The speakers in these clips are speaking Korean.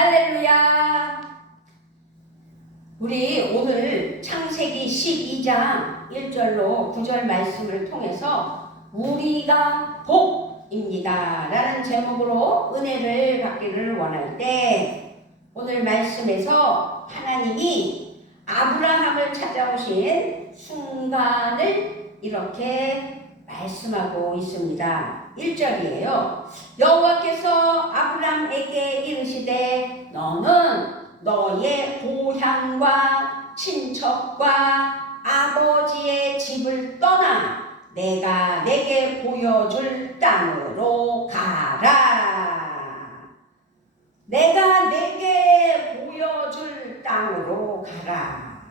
할렐루야! 우리 오늘 창세기 12장 1절로 9절 말씀을 통해서 우리가 복입니다 라는 제목으로 은혜를 받기를 원할 때, 오늘 말씀에서 하나님이 아브라함을 찾아오신 순간을 이렇게 말씀하고 있습니다. 1절이에요. 여호와께서 아브람에게 이르시되 너는 너의 고향과 친척과 아버지의 집을 떠나 내가 내게 보여줄 땅으로 가라. 내가 내게 보여줄 땅으로 가라.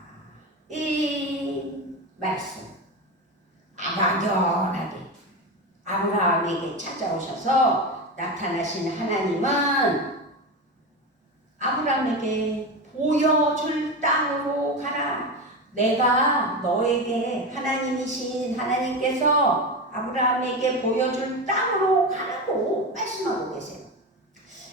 이 말씀 막연하게 아브라함에게 찾아오셔서 나타나신 하나님은 아브라함에게 보여줄 땅으로 가라. 내가 너에게, 하나님이신 하나님께서 아브라함에게 보여줄 땅으로 가라고 말씀하고 계세요.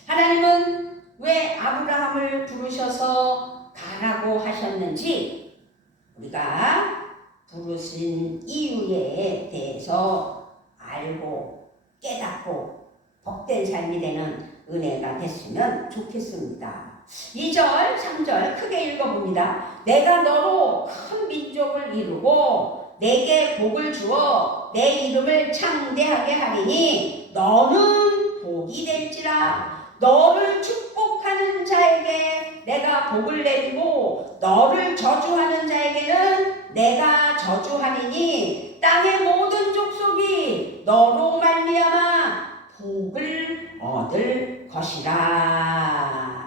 하나님은 왜 아브라함을 부르셔서 가라고 하셨는지 우리가 부르신 이유에 대해서 알고 깨닫고 복된 삶이 되는 은혜가 됐으면 좋겠습니다. 2절, 3절 크게 읽어봅니다. 내가 너로 큰 민족을 이루고 내게 복을 주어 내 이름을 창대하게 하리니 너는 복이 될지라. 너를 축복하는 자에게 내가 복을 내리고 너를 저주하는 자에게는 내가 저주하리니 땅의 모든 족속이 너로 말미암아 복을 얻을 것이라.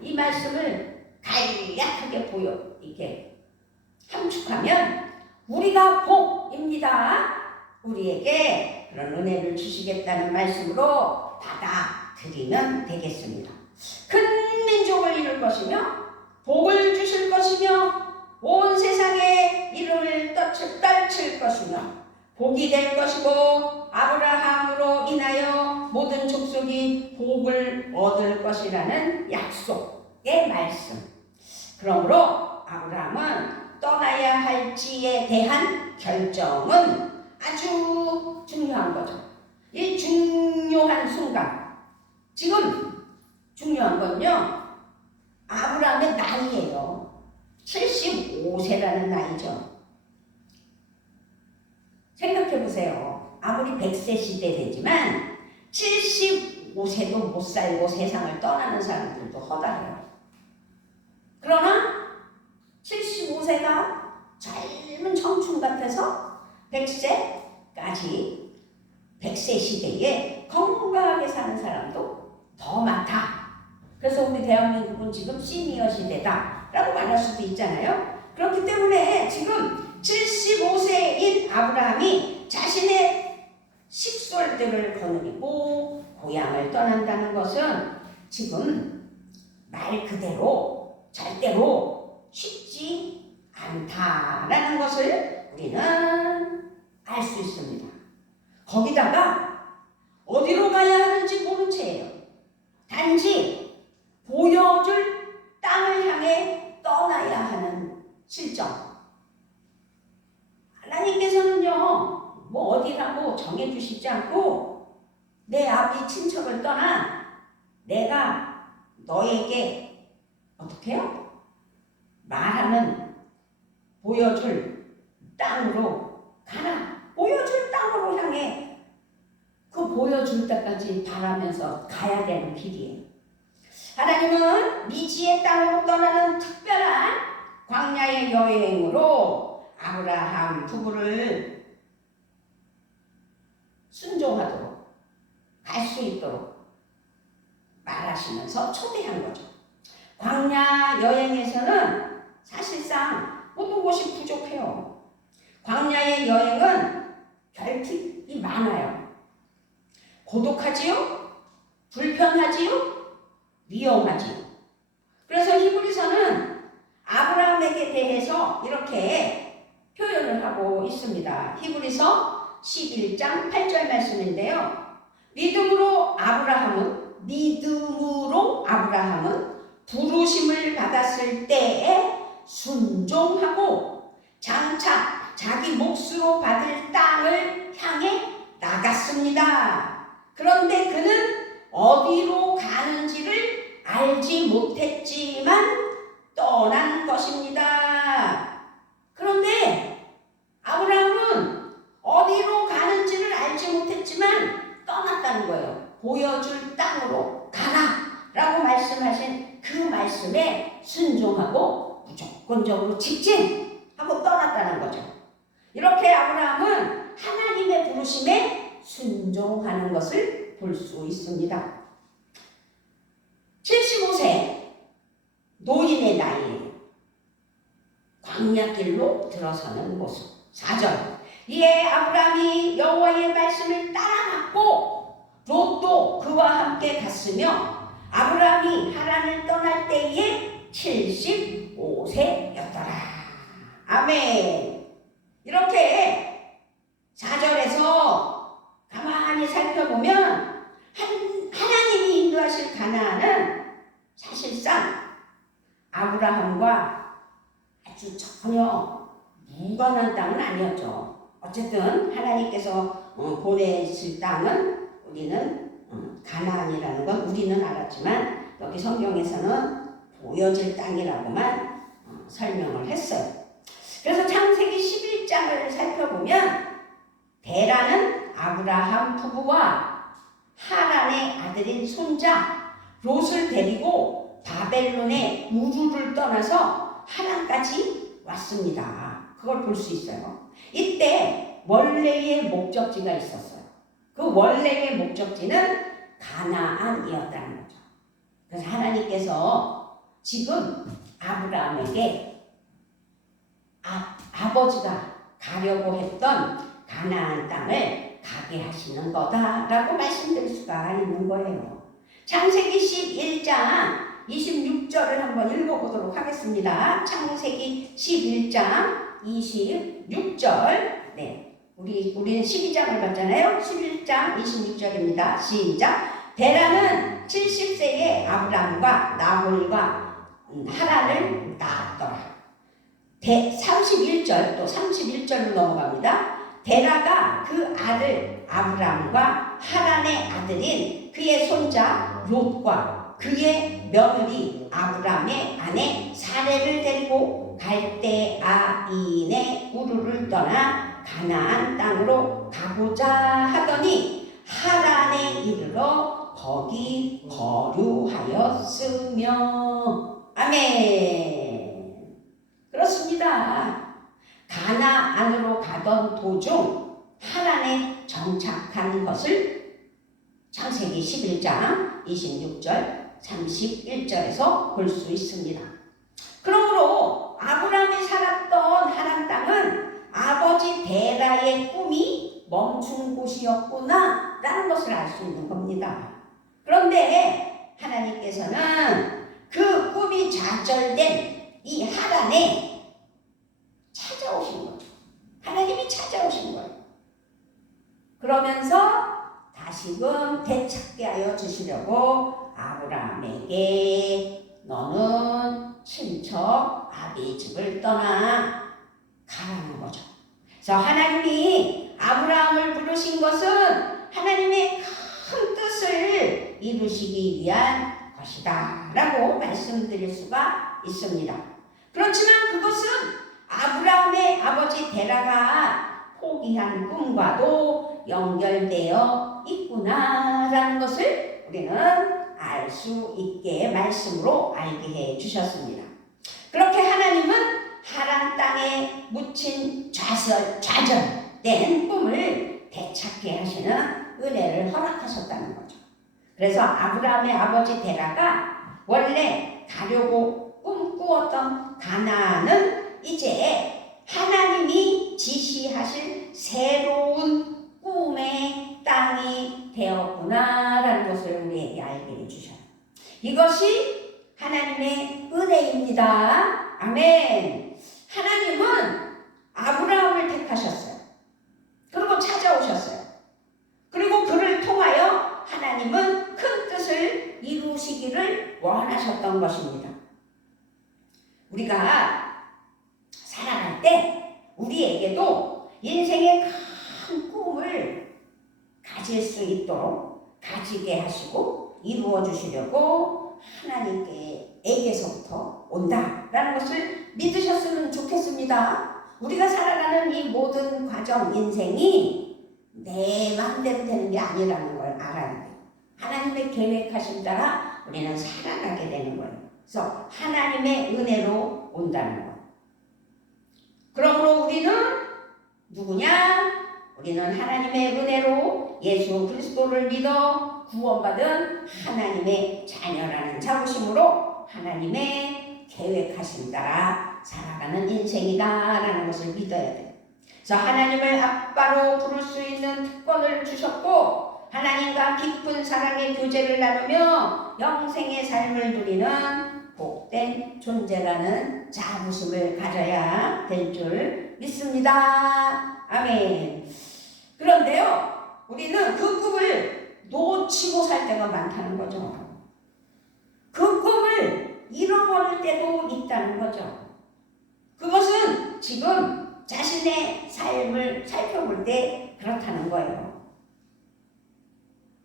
이 말씀을 간략하게 이렇게 함축하면 우리가 복입니다. 우리에게 그런 은혜를 주시겠다는 말씀으로 받아들이면 되겠습니다. 큰 민족을 이룰 것이며 복을 주실 것이며 온 세상에 이름을 떨칠 것이며 복이 될 것이고 아브라함으로 인하여 모든 족속이 복을 얻을 것이라는 약속의 말씀. 그러므로 아브라함은 떠나야 할지에 대한 결정은 아주 중요한 거죠. 이 중요한 순간, 지금 중요한 건요, 아브라함의 나이예요. 75세라는 나이죠. 생각해보세요. 아무리 100세 시대 되지만 75세도 못 살고 세상을 떠나는 사람들도 허다해요. 그러나 75세가 젊은 청춘 같아서 100세까지 100세 시대에 건강하게 사는 사람도 더 많다. 그래서 우리 대한민국은 지금 시니어 시대다 라고 말할 수도 있잖아요. 그렇기 때문에 지금 75세인 아브라함이 자신의 식솔들을 거느리고 고향을 떠난다는 것은 지금 말 그대로 절대로 쉽지 않다라는 것을 우리는 알 수 있습니다. 거기다가 어디로 가야 하는지 모른 채예요. 단지 보여줄 땅을 향해 떠나야 하는 실정. 하나님께서는요, 뭐 어디라고 정해주시지 않고 내 아비 친척을 떠나 내가 너에게 어떻게 해요? 말하는 보여줄 땅으로 가라. 보여줄 땅으로 향해 그 보여줄 때까지 바라면서 가야 되는 길이에요. 하나님은 미지의 땅으로 떠나는 특별한 광야의 여행으로 아브라함 부부를 순종하도록 갈 수 있도록 말하시면서 초대한 거죠. 광야 여행에서는 사실상 모든 곳이 부족해요. 광야의 여행은 결핍이 많아요. 고독하지요? 불편하지요? 위험하지요. 그래서 히브리서는 아브라함에게 대해서 이렇게 표현을 하고 있습니다. 히브리서 11장 8절 말씀인데요. 믿음으로 아브라함은 믿음으로 아브라함은 부르심을 받았을 때에 순종하고 장차 자기 몫으로 받을 땅을 향해 나갔습니다. 그런데 그는 어디로 가는지를 알지 못했지만 떠난 것입니다. 그런데 아브라함은 어디로 가는지를 알지 못했지만 떠났다는 거예요. 보여줄 땅으로 가라 라고 말씀하신 그 말씀에 순종하고 무조건적으로 직진하고 떠났다는 거죠. 이렇게 아브라함은 하나님의 부르심에 순종하는 것을 볼 수 있습니다. 75세 노인의 나이에 광야길로 들어서는 모습. 4절. 이에 아브라함이 여호와의 말씀을 따라갔고 롯도 그와 함께 갔으며 아브라함이 하란을 떠날 때에 75세였더라. 아멘. 이렇게 4절에서 가만히 살펴보면 하나님이 인도하실 가나안은 사실상 아브라함과 아주 전혀 무관한 땅은 아니었죠. 어쨌든 하나님께서 보내실 땅은 우리는 가나안이라는 건 우리는 알았지만 여기 성경에서는 보여질 땅이라고만 설명을 했어요. 그래서 창세기 11장을 살펴보면 데라는 아브라함 부부와 하란의 아들인 손자 롯을 데리고 바벨론의 우르를 떠나서 하란까지 왔습니다. 그걸 볼 수 있어요. 이때 원래의 목적지가 있었어요. 그 원래의 목적지는 가나안이었다는 거죠. 그래서 하나님께서 지금 아브라함에게 아버지가 가려고 했던 가나안 땅을 가게 하시는 거다라고 말씀드릴 수가 있는 거예요. 창세기 11장 26절을 한번 읽어보도록 하겠습니다. 창세기 11장 26절. 네, 우리는 12장을 봤잖아요. 11장 26절입니다. 시작. 데라는 70세에 아브람과 나홀과 하란을 낳았더라. 31절, 또 31절로 넘어갑니다. 데라가 그 아들 아브람과 하란의 아들인 그의 손자 롯과 그의 며느리 아브람의 아내 사레를 데리고 갈대아인의 우르를 떠나 가나안 땅으로 가고자 하더니 하란에 이르러 거기 거류하였으며. 아멘. 그렇습니다. 가나안으로 가던 도중 하란에 정착한 것을 창세기 11장 26절 31절에서 볼 수 있습니다. 그러므로 아브람이 살았던 하란 땅은 아버지 데라의 꿈이 멈춘 곳이었구나 라는 것을 알 수 있는 겁니다. 그런데 하나님께서는 그 꿈이 좌절된 이 하란에 찾아오신 거예요. 하나님이 찾아오신 거예요. 그러면서 다시금 되찾게 하여 주시려고 아브라함에게 너는 친척 아비의 집을 떠나 가라는 거죠. 그래서 하나님이 아브라함을 부르신 것은 하나님의 큰 뜻을 이루시기 위한 것이다 라고 말씀드릴 수가 있습니다. 그렇지만 그것은 아브라함의 아버지 데라가 포기한 꿈과도 연결되어 있구나라는 것을 우리는 알 수 있게 말씀으로 알게 해 주셨습니다. 그렇게 하나님은 하란 땅에 묻힌 좌절된 꿈을 되찾게 하시는 은혜를 허락하셨다는 거죠. 그래서 아브라함의 아버지 데라가 원래 가려고 꿈꾸었던 가나안은 이제 하나님이 지시하실 새로운 꿈의 땅이 되었구나라는 것을 우리에게 알게 해주셔요. 이것이 하나님의 은혜입니다. 아멘. 하나님은 아브라함을 택하셨어요. 그리고 찾아오셨어요. 그리고 그를 통하여 하나님은 큰 뜻을 이루시고 이루시기를 원하셨던 것입니다. 우리가 살아갈 때 우리에게도 인생의 큰 꿈을 가질 수 있도록 가지게 하시고 이루어 주시려고 하나님께서부터 온다라는 것을 믿으셨으면 좋겠습니다. 우리가 살아가는 이 모든 과정, 인생이 내 마음대로 되는 게 아니라는 걸 알아야 돼요. 하나님의 계획하심 따라 우리는 살아가게 되는 거예요. 그래서 하나님의 은혜로 온다는 거예요. 그러므로 우리는 누구냐? 우리는 하나님의 은혜로 예수 그리스도를 믿어 구원받은 하나님의 자녀라는 자부심으로 하나님의 계획하심 따라 살아가는 인생이다라는 것을 믿어야 돼요. 그래서 하나님을 아빠로 부를 수 있는 특권을 주셨고 하나님과 깊은 사랑의 교제를 나누며 영생의 삶을 누리는 복된 존재라는 자부심을 가져야 될 줄 믿습니다. 아멘. 그런데요, 우리는 그 꿈을 놓치고 살 때가 많다는 거죠. 그 꿈을 잃어버릴 때도 있다는 거죠. 그것은 지금 자신의 삶을 살펴볼 때 그렇다는 거예요.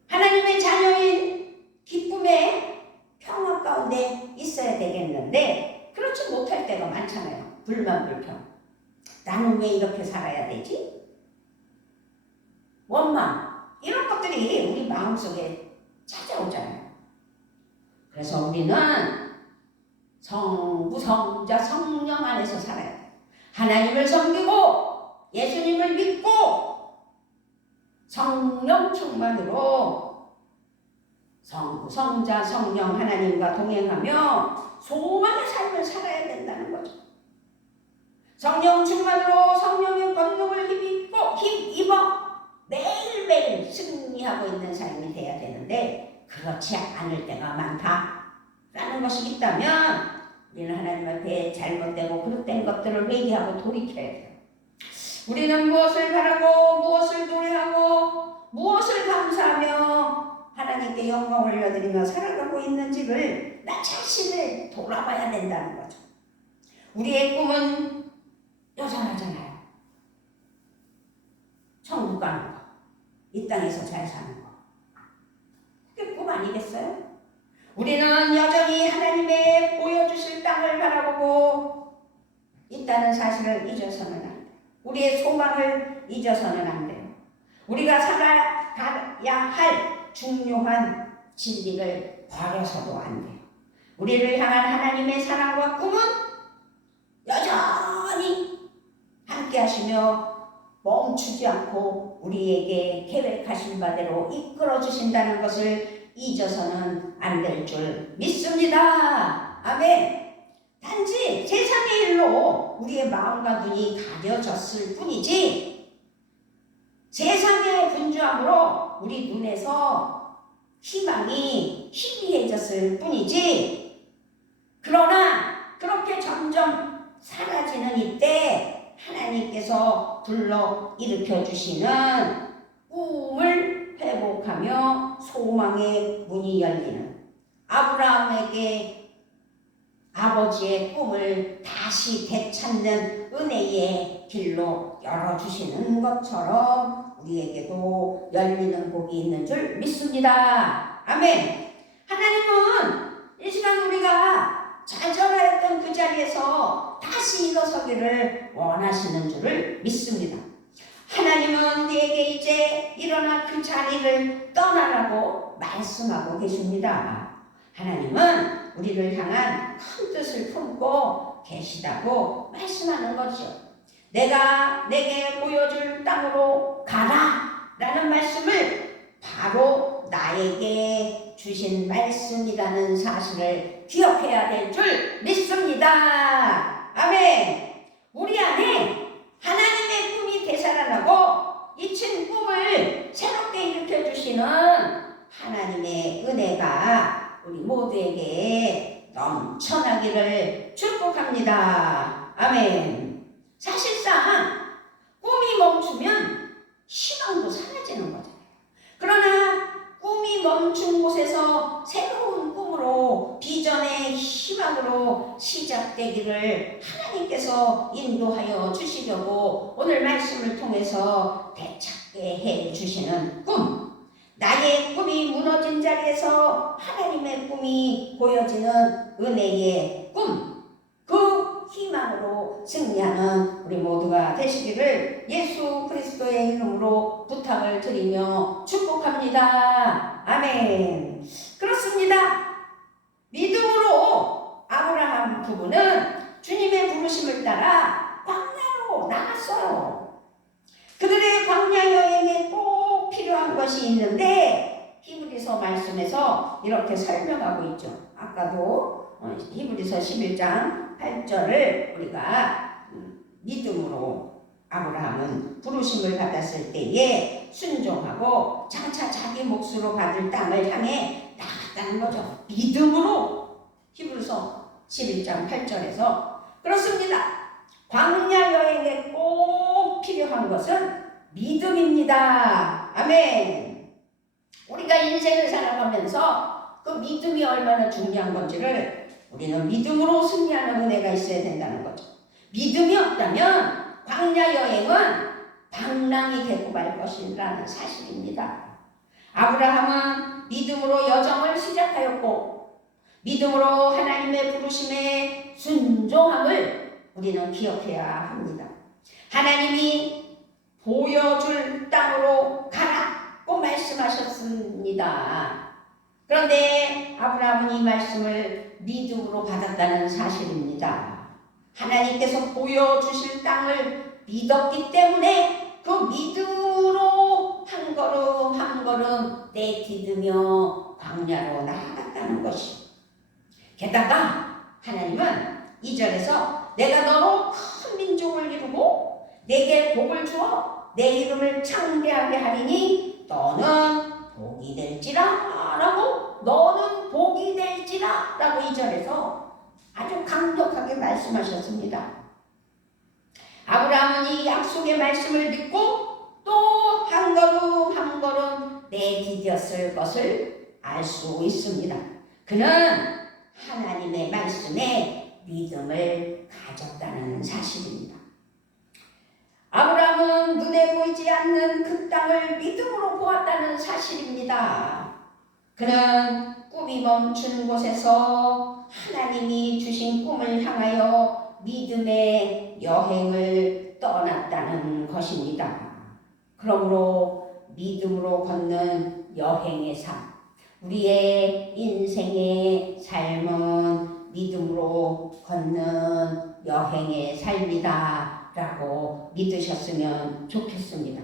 하나님의 자녀인 기쁨의 평화 가운데 있어야 되겠는데 그렇지 못할 때가 많잖아요. 불만 불평. 나는 왜 이렇게 살아야 되지? 원망. 이런 것들이 우리 마음속에 찾아오잖아요. 그래서 우리는 성부, 성자, 성령 안에서 살아야 돼요. 하나님을 섬기고 예수님을 믿고 성령 충만으로 성부, 성자, 성령 하나님과 동행하며 소망의 삶을 살아야 된다는 거죠. 성령 충만으로 성령의 권능을 힘입어 매일매일 승리하고 있는 삶이 돼야 되는데 그렇지 않을 때가 많다라는 것이 있다면 우리는 하나님 앞에 잘못되고 그릇된 것들을 회개하고 돌이켜야 돼요. 우리는 무엇을 바라고 무엇을 노래하고 무엇을 감사하며 하나님께 영광을 올려드리며 살아가고 있는지를 나 자신을 돌아봐야 된다는 거죠. 우리의 꿈은 여전하잖아요. 천국 가는 거, 이 땅에서 잘 사는 거. 그게 꿈 아니겠어요? 우리는 여전히 하나님의 보여주실 땅을 바라보고 있다는 사실을 잊어서는 안 돼요. 우리의 소망을 잊어서는 안 돼요. 우리가 살아가야 할 중요한 진리를 버려서도 안 돼요. 우리를 향한 하나님의 사랑과 꿈은 여전히 함께 하시며 멈추지 않고 우리에게 계획하신 바대로 이끌어 주신다는 것을 잊어서는 안 될 줄 믿습니다. 아멘. 단지 세상의 일로 우리의 마음과 눈이 가려졌을 뿐이지 세상의 분주함으로 우리 눈에서 희망이 희미해졌을 뿐이지 그러나 그렇게 점점 사라지는 이때 하나님께서 불러 일으켜 주시는 꿈을 회복하며 소망의 문이 열리는 아브라함에게 아버지의 꿈을 다시 되찾는 은혜의 길로 열어주시는 것처럼 우리에게도 열리는 복이 있는 줄 믿습니다. 아멘. 하나님은 이 시간 우리가 좌절하였던 그 자리에서 다시 일어서기를 원하시는 줄을 믿습니다. 하나님은 우리에게 이제 일어나 그 자리를 떠나라고 말씀하고 계십니다. 하나님은 우리를 향한 큰 뜻을 품고 계시다고 말씀하는 거죠. 내가 내게 보여줄 땅으로 가라 라는 말씀을 바로 나에게 주신 말씀이라는 사실을 기억해야 될 줄 믿습니다. 아멘. 우리 안에 하나님의 꿈이 되살아나고 잊힌 꿈을 새롭게 일으켜 주시는 하나님의 은혜가 우리 모두에게 넘쳐나기를 축복합니다. 아멘. 사실상 꿈이 멈추면 희망도 사라지는 거잖아요. 그러나 꿈이 멈춘 곳에서 새로운 꿈 희망으로 시작되기를 하나님께서 인도하여 주시려고 오늘 말씀을 통해서 되찾게 해 주시는 꿈, 나의 꿈이 무너진 자리에서 하나님의 꿈이 보여지는 은혜의 꿈, 그 희망으로 승리하는 우리 모두가 되시기를 예수 그리스도의 이름으로 부탁을 드리며 축복합니다. 아멘. 그렇습니다. 믿음으로 아브라함 부부는 주님의 부르심을 따라 광야로 나갔어요. 그들의 광야 여행에 꼭 필요한 것이 있는데 히브리서 말씀에서 이렇게 설명하고 있죠. 아까도 히브리서 11장 8절을 우리가 믿음으로 아브라함은 부르심을 받았을 때에 순종하고 장차 자기 몫으로 받을 땅을 향해 나갔다는 거죠. 믿음으로. 히브리서 11장 8절에서 그렇습니다. 광야 여행에 꼭 필요한 것은 믿음입니다. 아멘. 우리가 인생을 살아가면서 그 믿음이 얼마나 중요한 건지를 우리는 믿음으로 승리하는 은혜가 있어야 된다는 거죠. 믿음이 없다면 광야 여행은 방랑이 되고 말 것이라는 사실입니다. 아브라함은 믿음으로 여정을 시작하였고 믿음으로 하나님의 부르심에 순종함을 우리는 기억해야 합니다. 하나님이 보여줄 땅으로 가라고 말씀하셨습니다. 그런데 아브라함은 이 말씀을 믿음으로 받았다는 사실입니다. 하나님께서 보여주실 땅을 믿었기 때문에 그 믿음으로 한 걸음 한 걸음 내디디며 광야로 나아갔다는 것이. 게다가 하나님은 2절에서 내가 너로 큰 민족을 이루고 내게 복을 주어 내 이름을 창대하게 하리니 너는 복이 될지라 라고, 너는 복이 될지라 라고 2절에서 아주 강력하게 말씀하셨습니다. 아브라함은 이 약속의 말씀을 믿고 또 한 걸음 한 걸음 내디뎠을 것을 알 수 있습니다. 그는 하나님의 말씀에 믿음을 가졌다는 사실입니다. 아브라함은 눈에 보이지 않는 그 땅을 믿음으로 보았다는 사실입니다. 그는 꿈이 멈춘 곳에서 하나님이 주신 꿈을 향하여 믿음의 여행을 떠났다는 것입니다. 그러므로 믿음으로 걷는 여행의 삶, 우리의 인생의 삶은 믿음으로 걷는 여행의 삶이다 라고 믿으셨으면 좋겠습니다.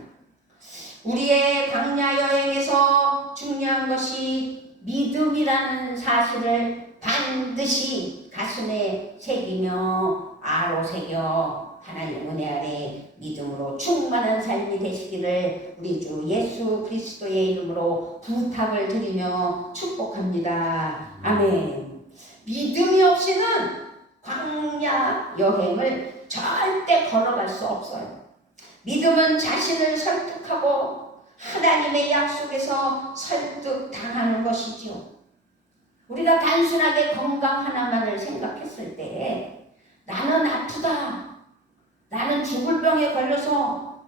우리의 광야 여행에서 중요한 것이 믿음이라는 사실을 반드시 가슴에 새기며 아로새겨 하나님 은혜 아래 믿음으로 충만한 삶이 되시기를 우리 주 예수 그리스도의 이름으로 부탁을 드리며 축복합니다. 아멘. 믿음이 없이는 광야 여행을 절대 걸어갈 수 없어요. 믿음은 자신을 설득하고 하나님의 약속에서 설득당하는 것이지요. 우리가 단순하게 건강 하나만을 생각했을 때 나는 아프다, 나는 죽을 병에 걸려서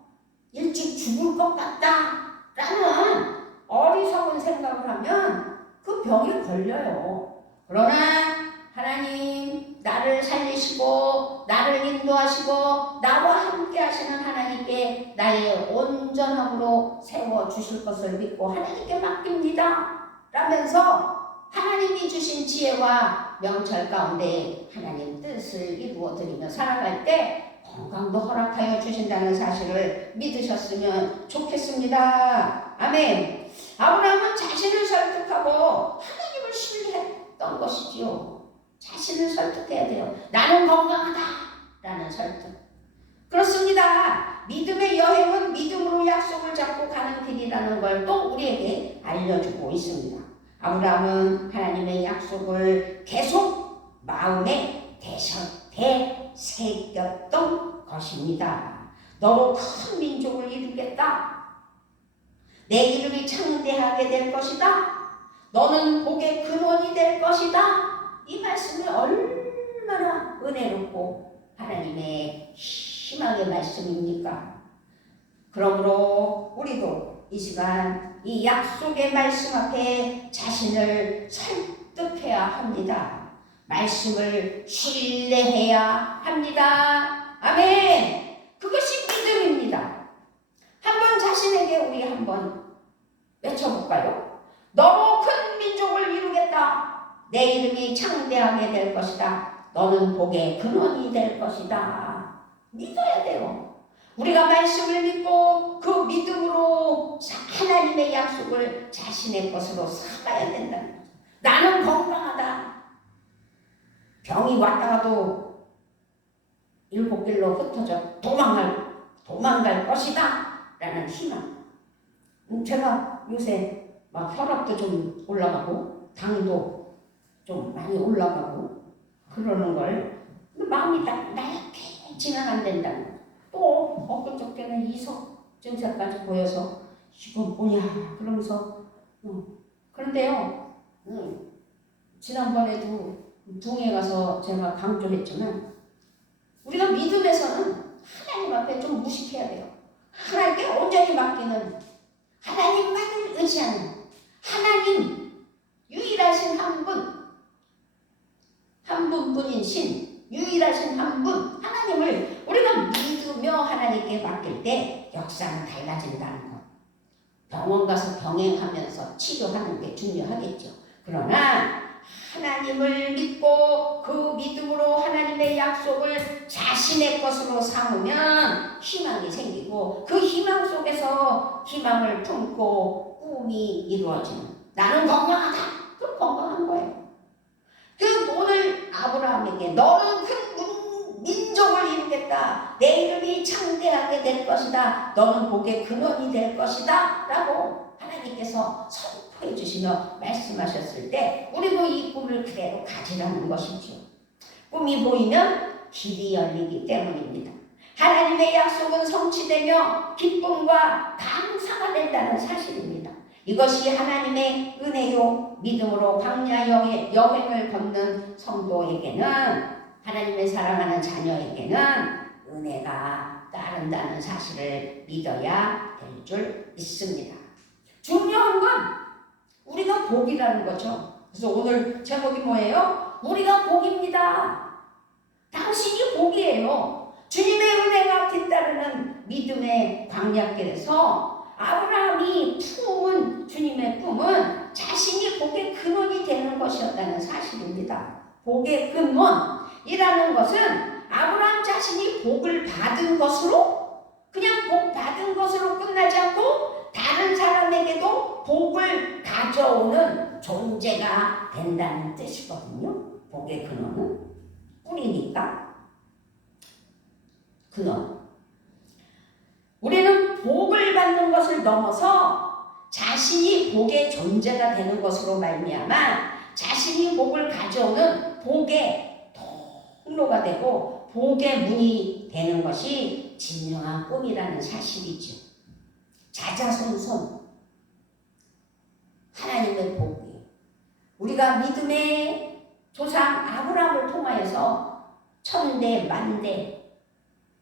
일찍 죽을 것 같다 라는 어리석은 생각을 하면 그 병에 걸려요. 그러나 하나님 나를 살리시고 나를 인도하시고 나와 함께 하시는 하나님께 나의 온전함으로 세워주실 것을 믿고 하나님께 맡깁니다 라면서 하나님이 주신 지혜와 명철 가운데 하나님 뜻을 이루어드리며 살아갈 때 건강도 허락하여 주신다는 사실을 믿으셨으면 좋겠습니다. 아멘. 아브라함은 자신을 설득하고 하나님을 신뢰했던 것이지요. 자신을 설득해야 돼요. 나는 건강하다 라는 설득. 그렇습니다. 믿음의 여행은 믿음으로 약속을 잡고 가는 길이라는 걸 또 우리에게 알려주고 있습니다. 아브라함은 하나님의 약속을 계속 마음에 되새겼던 것입니다. 너로 큰 민족을 이루겠다. 내 이름이 창대하게 될 것이다. 너는 복의 근원이 될 것이다. 이 말씀이 얼마나 은혜롭고 하나님의 희망의 말씀입니까? 그러므로 우리도 이 시간 이 약속의 말씀 앞에 자신을 설득해야 합니다. 말씀을 신뢰해야 합니다. 아멘. 그것이 믿음입니다. 한번 자신에게 우리 한번 외쳐볼까요? 너무 큰 민족을 이루겠다. 내 이름이 창대하게 될 것이다. 너는 복의 근원이 될 것이다. 믿어야 돼요. 우리가 말씀을 믿고 그 믿음으로 하나님의 약속을 자신의 것으로 삼아야 된다는 거죠. 나는 건강하다. 병이 왔다가도 일곱 길로 흩어져 도망갈 것이다 라는 희망. 제가 요새 막 혈압도 좀 올라가고 당도 좀 많이 올라가고 그러는 걸 마음이 나약해 지는 안 된다는 거예요. 또 엊그저께는 이석 증세까지 보여서 이건 뭐냐 그러면서 그런데요 지난번에도 둥에 가서 제가 강조했지만 우리가 믿음에서는 하나님 앞에 좀 무식해야 돼요. 하나님께 온전히 맡기는 하나님만을 의지하는 하나님 유일하신 한 분뿐인 신 유일하신 한 분 하나님을 우리가 믿으며 하나님께 맡길 때 역사는 달라진다는 것. 병원 가서 병행하면서 치료하는 게 중요하겠죠. 그러나 하나님을 믿고 그 믿음으로 하나님의 약속을 자신의 것으로 삼으면 희망이 생기고 그 희망 속에서 희망을 품고 꿈이 이루어지는 나는 건강하다. 그럼 건강한 거예요. 그 오늘 아브라함에게 너는 큰 민족을 이루겠다. 내 이름이 창대하게 될 것이다. 너는 복의 근원이 될 것이다. 라고 하나님께서 선포해 주시며 말씀하셨을 때 우리도 이 꿈을 그대로 가지라는 것이죠. 꿈이 보이면 길이 열리기 때문입니다. 하나님의 약속은 성취되며 기쁨과 감사가 된다는 사실입니다. 이것이 하나님의 은혜요 믿음으로 광야 여행을 걷는 성도에게는 하나님의 사랑하는 자녀에게는 은혜가 따른다는 사실을 믿어야 될 줄 믿습니다. 중요한 건 우리가 복이라는 거죠. 그래서 오늘 제목이 뭐예요? 우리가 복입니다. 당신이 복이에요. 주님의 은혜가 뒤따르는 믿음의 광야길에서 아브라함이 품은 주님의 꿈은 자신이 복의 근원이 되는 것이었다는 사실입니다. 복의 근원이라는 것은 아브라함 자신이 복을 받은 것으로 그냥 복 받은 것으로 끝나지 않고 다른 사람에게도 복을 가져오는 존재가 된다는 뜻이거든요. 복의 근원은 뿌리니까 근원. 우리는 복을 받는 것을 넘어서 자신이 복의 존재가 되는 것으로 말미암아 자신이 복을 가져오는 복의 통로가 되고 복의 문이 되는 것이 진정한 꿈이라는 사실이죠. 자자손손 하나님의 복이 우리가 믿음의 조상 아브라함을 통하여서 천대 만대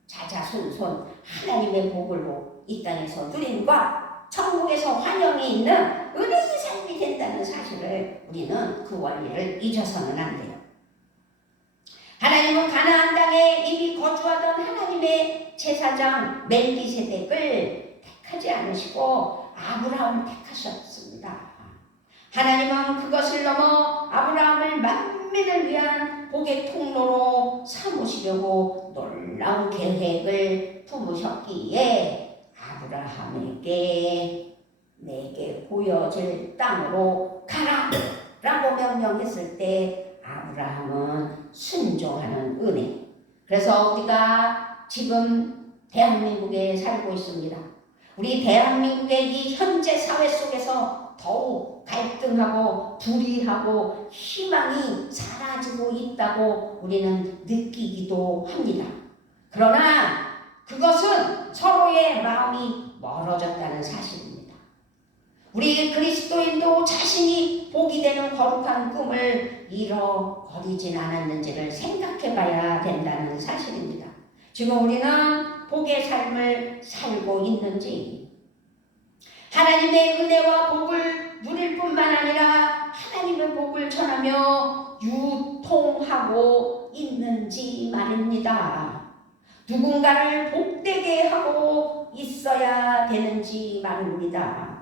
자자손손 하나님의 복으로 이 땅에서 누림과 천국에서 환영이 있는 은혜의 삶이 된다는 사실을 우리는 그 원리를 잊어서는 안 돼요. 하나님은 가나안 땅에 이미 거주하던 하나님의 제사장 멜기세덱을 택하지 않으시고 아브라함을 택하셨습니다. 하나님은 그것을 넘어 아브라함을 만민을 위한 복의 통로로 삼으시려고 놀라운 계획을 품으셨기에 아브라함에게 내게 보여질 땅으로 가라 라고 명령했을 때 아브라함은 순종하는 은혜. 그래서 우리가 지금 대한민국에 살고 있습니다. 우리 대한민국의 이 현재 사회 속에서 더욱 갈등하고 불의하고 희망이 사라지고 있다고 우리는 느끼기도 합니다. 그러나 그것은 서로의 마음이 멀어졌다는 사실입니다. 우리 그리스도인도 자신이 복이 되는 거룩한 꿈을 잃어버리진 않았는지를 생각해 봐야 된다는 사실입니다. 지금 우리는 복의 삶을 살고 있는지, 하나님의 은혜와 복을 누릴 뿐만 아니라 하나님의 복을 전하며 유통하고 있는지 말입니다. 누군가를 복되게 하고 있어야 되는지 말입니다.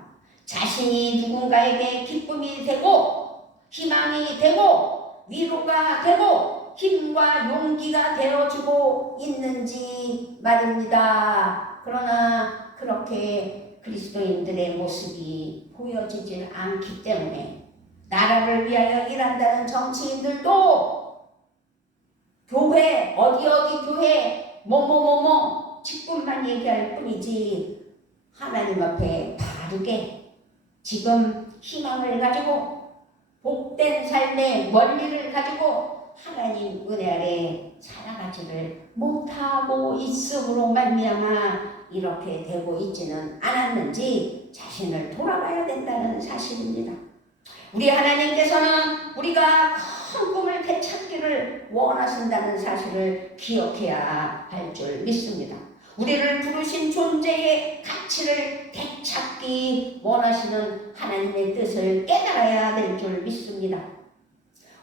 자신이 누군가에게 기쁨이 되고 희망이 되고 위로가 되고 힘과 용기가 되어주고 있는지 말입니다. 그러나 그렇게 그리스도인들의 모습이 보여지질 않기 때문에 나라를 위하여 일한다는 정치인들도 교회, 어디 교회, 뭐뭐뭐뭐 직분만 얘기할 뿐이지 하나님 앞에 바르게 지금 희망을 가지고 복된 삶의 원리를 가지고 하나님 은혜 아래 살아가지를 못하고 있음으로 말미암아 이렇게 되고 있지는 않았는지 자신을 돌아봐야 된다는 사실입니다. 우리 하나님께서는 우리가 큰 꿈을 되찾기를 원하신다는 사실을 기억해야 할 줄 믿습니다. 우리를 부르신 존재의 가치를 되찾기 원하시는 하나님의 뜻을 깨달아야 될 줄 믿습니다.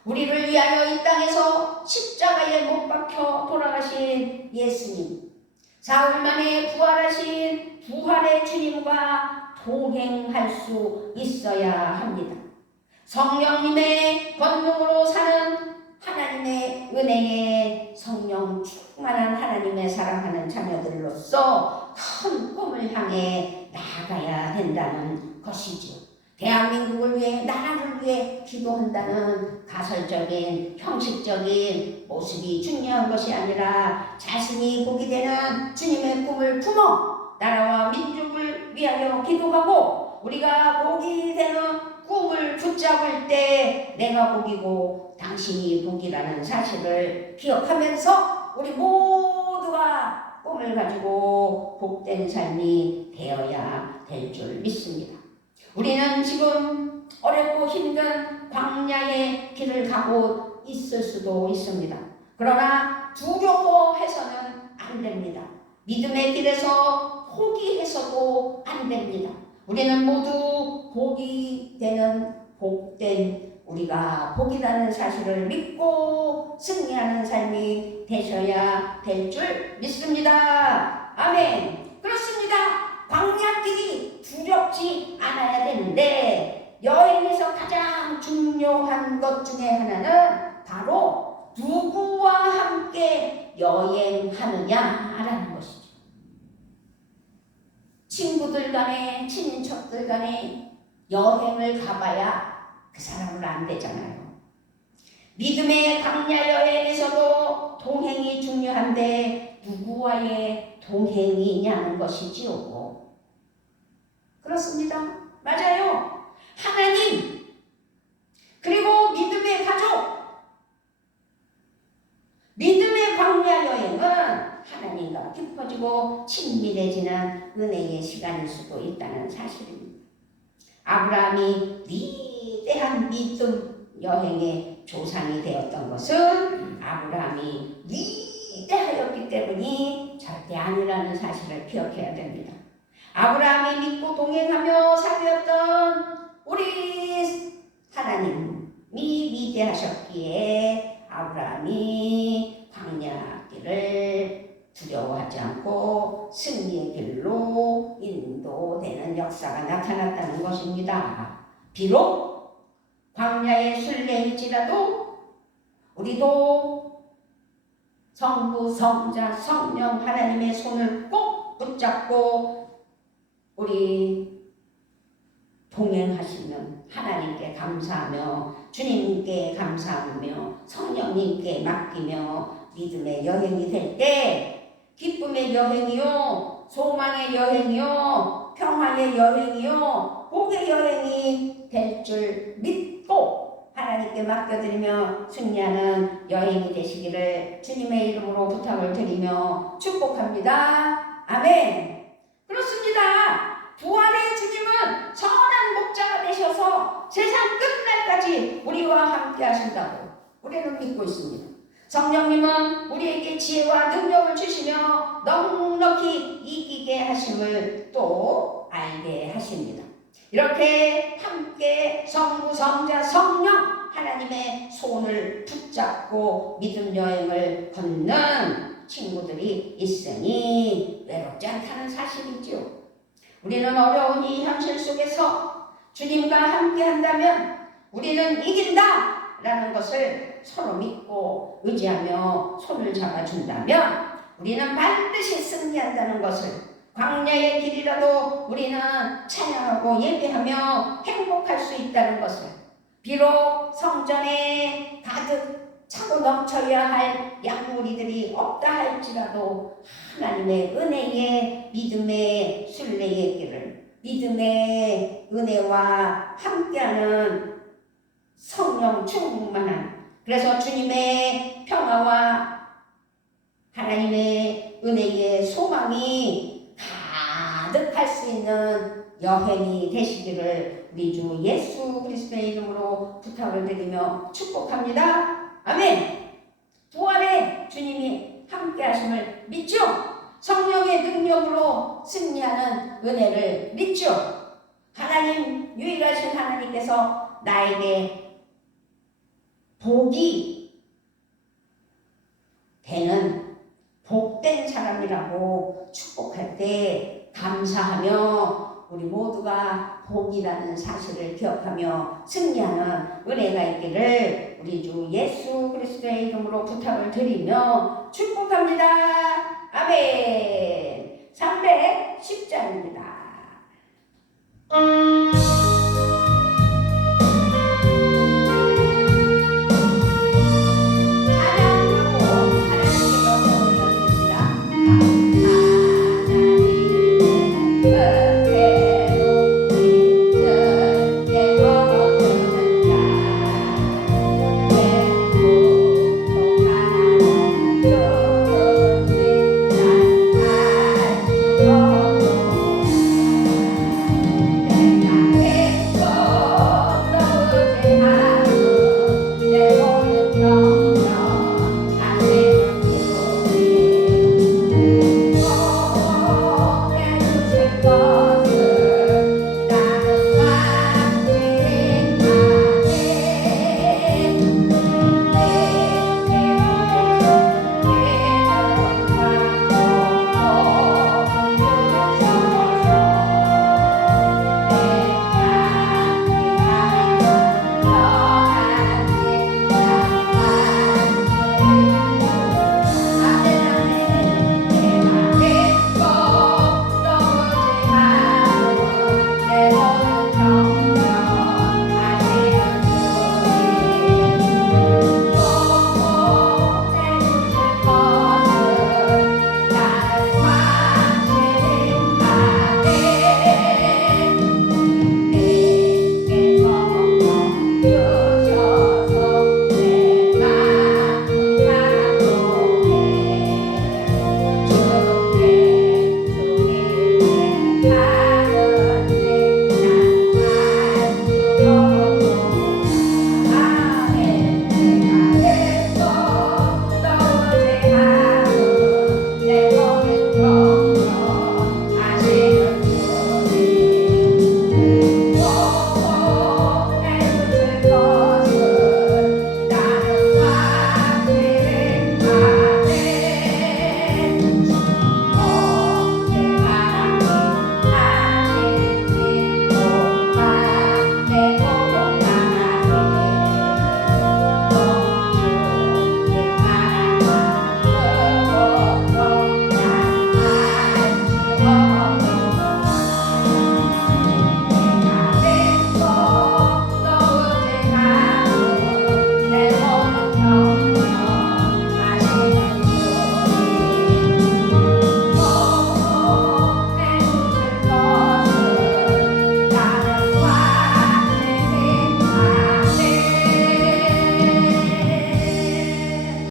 우리를 위하여 이 땅에서 십자가에 못 박혀 돌아가신 예수님, 사흘 만에 부활하신 부활의 주님과 동행할 수 있어야 합니다. 성령님의 권능으로 사는 하나님의 은혜에 성령 충만한 하나님의 사랑하는 자녀들로서 큰 꿈을 향해 나아가야 된다는 것이지요. 대한민국을 위해, 나라를 위해 기도한다는 가설적인 형식적인 모습이 중요한 것이 아니라 자신이 복이 되는 주님의 꿈을 품어 나라와 민족을 위하여 기도하고, 우리가 복이 되는 꿈을 붙잡을 때 내가 복이고 당신이 복이라는 사실을 기억하면서 우리 모두가 꿈을 가지고 복된 삶이 되어야 될 줄 믿습니다. 우리는 지금 어렵고 힘든 광야의 길을 가고 있을 수도 있습니다. 그러나 두려워해서는 안 됩니다. 믿음의 길에서 포기해서도 안 됩니다. 우리는 모두 복이 되는 복된, 우리가 복이라는 사실을 믿고 승리하는 삶이 되셔야 될 줄 믿습니다. 아멘. 그렇습니다. 광야길이 두렵지 않아야 되는데 여행에서 가장 중요한 것 중에 하나는 바로 누구와 함께 여행하느냐라는 것이죠. 친구들 간에, 친인척들 간에 여행을 가봐야 그 사람은 안 되잖아요. 믿음의 광야 여행에서도 동행이 중요한데 누구와의 동행이냐는 것이지요. 그렇습니다. 맞아요. 하나님, 그리고 믿음의 가족. 믿음의 광야 여행은 하나님과 깊어지고 친밀해지는 은혜의 시간일 수도 있다는 사실입니다. 아브라함이 위대한 믿음 여행의 조상이 되었던 것은 아브라함이 위대하였기 때문이 절대 아니라는 사실을 기억해야 됩니다. 아브라함이 믿고 동행하며 사귀었던 우리 하나님이 위대하셨기에 아브라함이 광야 길을 두려워하지 않고 승리의 길로 인도되는 역사가 나타났다는 것입니다. 비록 광야의 순례일지라도 우리도 성부, 성자, 성령 하나님의 손을 꼭 붙잡고 우리 동행하시는 하나님께 감사하며 주님께 감사하며 성령님께 맡기며 믿음의 여행이 될 때 기쁨의 여행이요, 소망의 여행이요, 평화의 여행이요, 복의 여행이 될 줄 믿고 하나님께 맡겨드리며 승리하는 여행이 되시기를 주님의 이름으로 부탁을 드리며 축복합니다. 아멘. 그렇습니다. 부활의 주님은 선한 목자가 되셔서 세상 끝날까지 우리와 함께 하신다고 우리는 믿고 있습니다. 성령님은 우리에게 지혜와 능력을 주시며 넉넉히 이기게 하심을 또 알게 하십니다. 이렇게 함께 성부, 성자, 성령 하나님의 손을 붙잡고 믿음 여행을 걷는 친구들이 있으니 외롭지 않다는 사실이지요. 우리는 어려운 이 현실 속에서 주님과 함께 한다면 우리는 이긴다 라는 것을 서로 믿고 의지하며 손을 잡아준다면 우리는 반드시 승리한다는 것을, 광야의 길이라도 우리는 찬양하고 예배하며 행복할 수 있다는 것을, 비록 성전에 가득 차고 넘쳐야 할 양무리들이 없다 할지라도 하나님의 은혜의 믿음의 순례의 길을, 믿음의 은혜와 함께하는 성령 충만한, 그래서 주님의 평화와 하나님의 은혜의 소망이 가득할 수 있는 여행이 되시기를 우리 주 예수 그리스도의 이름으로 부탁을 드리며 축복합니다. 아멘. 부활의 주님이 함께 하심을 믿죠? 성령의 능력으로 승리하는 은혜를 믿죠? 하나님, 유일하신 하나님께서 나에게 복이 되는 복된 사람이라고 축복할 때 감사하며 우리 모두가 복이라는 사실을 기억하며 승리하는 은혜가 있기를 우리 주 예수 그리스도의 이름으로 부탁을 드리며 축복합니다. 아멘. 310장입니다.